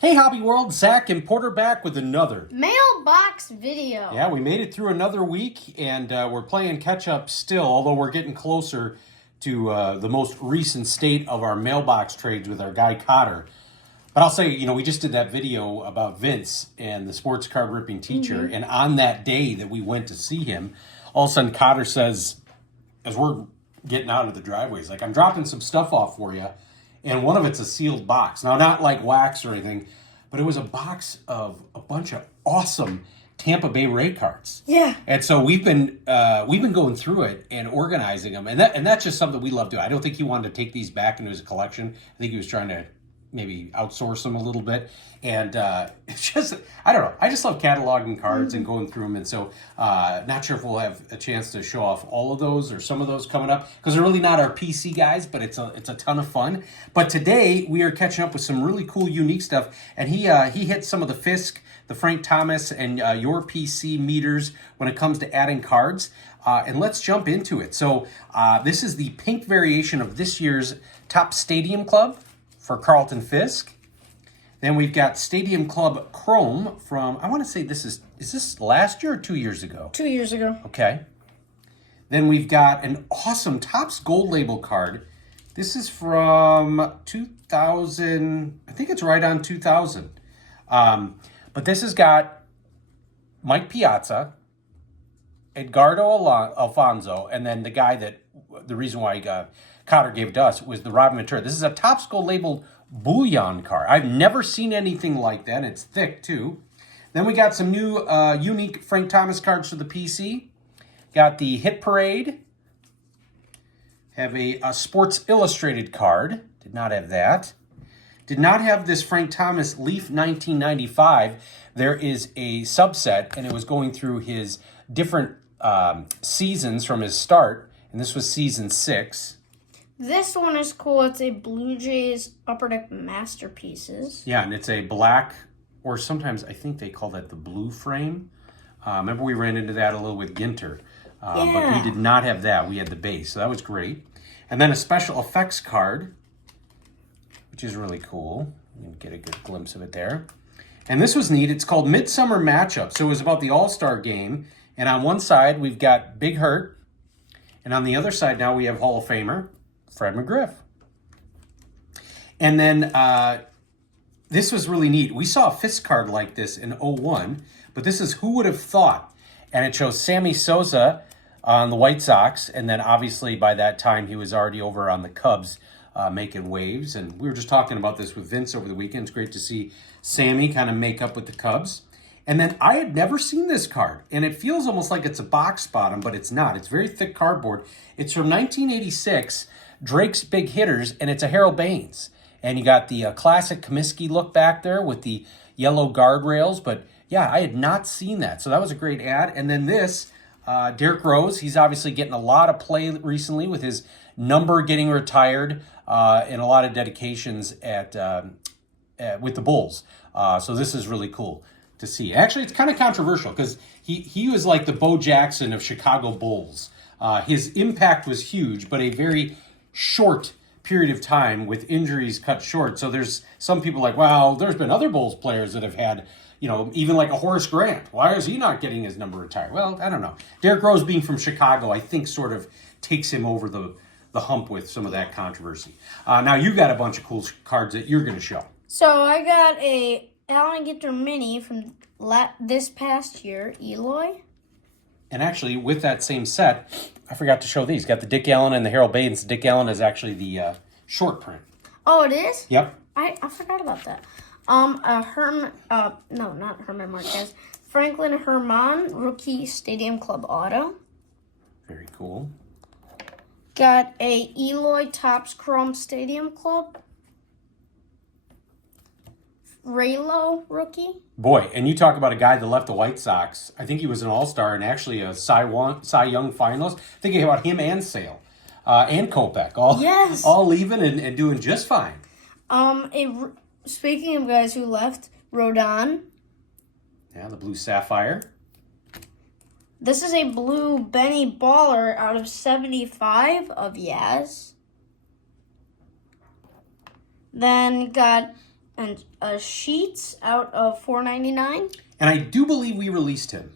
Hey Hobby World, Zach and Porter back with another Mailbox video. Yeah, we made it through another week and we're playing catch up still, although we're getting closer to the most recent state of our mailbox trades with our guy Cotter. But I'll say, we just did that video about Vince and the sports card ripping teacher. And on that day that we went to see him, all of a sudden Cotter says, as we're getting out of the driveways, like, I'm dropping some stuff off for you. And one of it's a sealed box. Now, not like wax or anything, but it was a box of a bunch of awesome Tampa Bay Ray cards. Yeah. And so we've been going through it and organizing them, and that's just something we love doing. I don't think he wanted to take these back into his collection. I think he was trying to maybe outsource them a little bit. And it's just, I don't know. I just love cataloging cards and going through them. And so not sure if we'll have a chance to show off all of those or some of those coming up, because they're really not our PC guys, but it's a ton of fun. But today we are catching up with some really cool, unique stuff. And he hit some of the Fisk, the Frank Thomas, and your PC meters when it comes to adding cards. And let's jump into it. So this is the pink variation of this year's Top Stadium Club for Carlton Fisk. Then we've got Stadium Club Chrome from, I want to say is this last year or 2 years ago? 2 years ago. Okay. Then we've got an awesome Topps Gold Label card. This is from 2000, I think it's right on 2000. But this has got Mike Piazza, Edgardo Alfonso, and then the guy that, the reason why Cotter gave it to us was the Robin Ventura. This is a Topps Gold labeled bullion card. I've never seen anything like that. It's thick too. Then we got some new unique Frank Thomas cards for the PC. Got the Hit Parade. Have a Sports Illustrated card. Did not have that. Did not have this Frank Thomas Leaf 1995. There is a subset, and it was going through his different seasons from his start, and this was season 6. This one is cool. It's a Blue Jays Upper Deck Masterpieces. Yeah, and it's a black, or sometimes I think they call that the blue frame. Remember we ran into that a little with Ginter, but we did not have that. We had the base, so that was great. And then a special effects card, which is really cool. You can get a good glimpse of it there. And this was neat. It's called Midsummer Matchup. So it was about the All-Star Game. And on one side, we've got Big Hurt. And on the other side now, we have Hall of Famer Fred McGriff. And then this was really neat. We saw a Fisk card like this in 01, but this is Who Would Have Thought? And it shows Sammy Sosa on the White Sox. And then obviously by that time, he was already over on the Cubs making waves. And we were just talking about this with Vince over the weekend. It's great to see Sammy kind of make up with the Cubs. And then I had never seen this card, and it feels almost like it's a box bottom, but it's not. It's very thick cardboard. It's from 1986, Drake's Big Hitters, and it's a Harold Baines. And you got the classic Comiskey look back there with the yellow guardrails. But yeah, I had not seen that, so that was a great ad. And then this, Derrick Rose, he's obviously getting a lot of play recently with his number getting retired and a lot of dedications with the Bulls. So this is really cool to see. Actually, it's kind of controversial because he was like the Bo Jackson of Chicago Bulls. His impact was huge, but a very short period of time with injuries cut short. So there's some people like, well, there's been other Bulls players that have had, even like a Horace Grant. Why is he not getting his number retired? Well, I don't know. Derrick Rose being from Chicago, I think sort of takes him over the hump with some of that controversy. Now you got a bunch of cool cards that you're going to show. So I got a Allen Ginter Mini from this past year, Eloy. And actually, with that same set, I forgot to show these. Got the Dick Allen and the Harold Baines. Dick Allen is actually the short print. Oh, it is? Yep. I forgot about that. Not Herman Marquez. Franklin Herman, rookie Stadium Club auto. Very cool. Got a Eloy Topps Chrome Stadium Club. Raylo rookie. Boy, and you talk about a guy that left the White Sox. I think he was an All-Star and actually a Cy Young finalist. Thinking about him and Sale and Kopech, all leaving and doing just fine. Speaking of guys who left, Rodon. Yeah, the blue sapphire. This is a blue Benny Baller out of 75 of Yaz. Then got And Sheets out of $4.99. And I do believe we released him.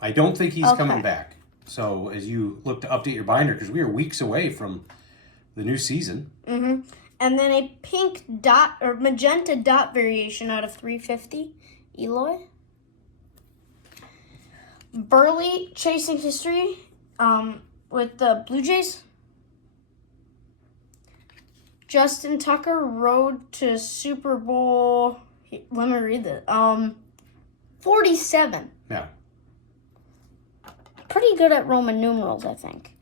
I don't think he's coming Okay. back. So as you look to update your binder, because we are weeks away from the new season. Mm-hmm. And then a pink dot or magenta dot variation out of $3.50. Eloy. Burley chasing history with the Blue Jays. Justin Tucker road to Super Bowl. Let me read that. 47. Yeah. Pretty good at Roman numerals, I think.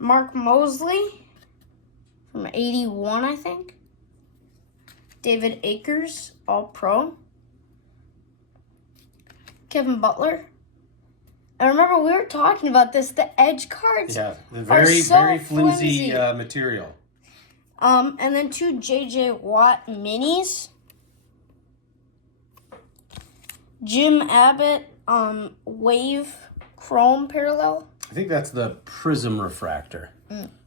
Mark Mosley from 81, I think. David Akers, All-Pro. Kevin Butler. I remember we were talking about this. The edge cards Yeah, the are very, so very flimsy flimsy. material. And then 2 J.J. Watt minis. Jim Abbott, Wave Chrome Parallel. I think that's the Prism refractor.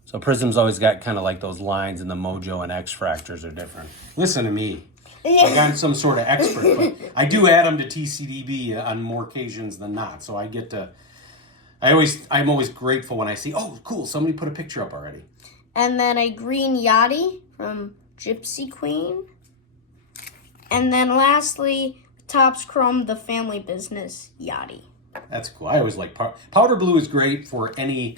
So Prism's always got kind of like those lines, and the Mojo and X fractors are different. Listen to me. Like I'm some sort of expert, but I do add them to TCDB on more occasions than not. So I get to. I'm always grateful when I see, oh, cool, somebody put a picture up already. And then a green Yachty from Gypsy Queen. And then lastly, Topps Chrome, the Family Business Yachty. That's cool. I always like powder blue is great for any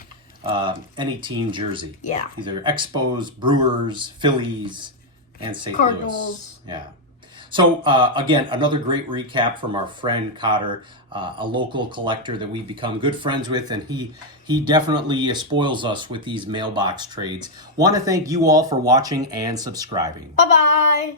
team jersey. Yeah. Either Expos, Brewers, Phillies, and St. Cardinals. Louis. Yeah. So again, another great recap from our friend Cotter, a local collector that we've become good friends with, and he definitely spoils us with these mailbox trades. Want to thank you all for watching and subscribing. Bye-bye.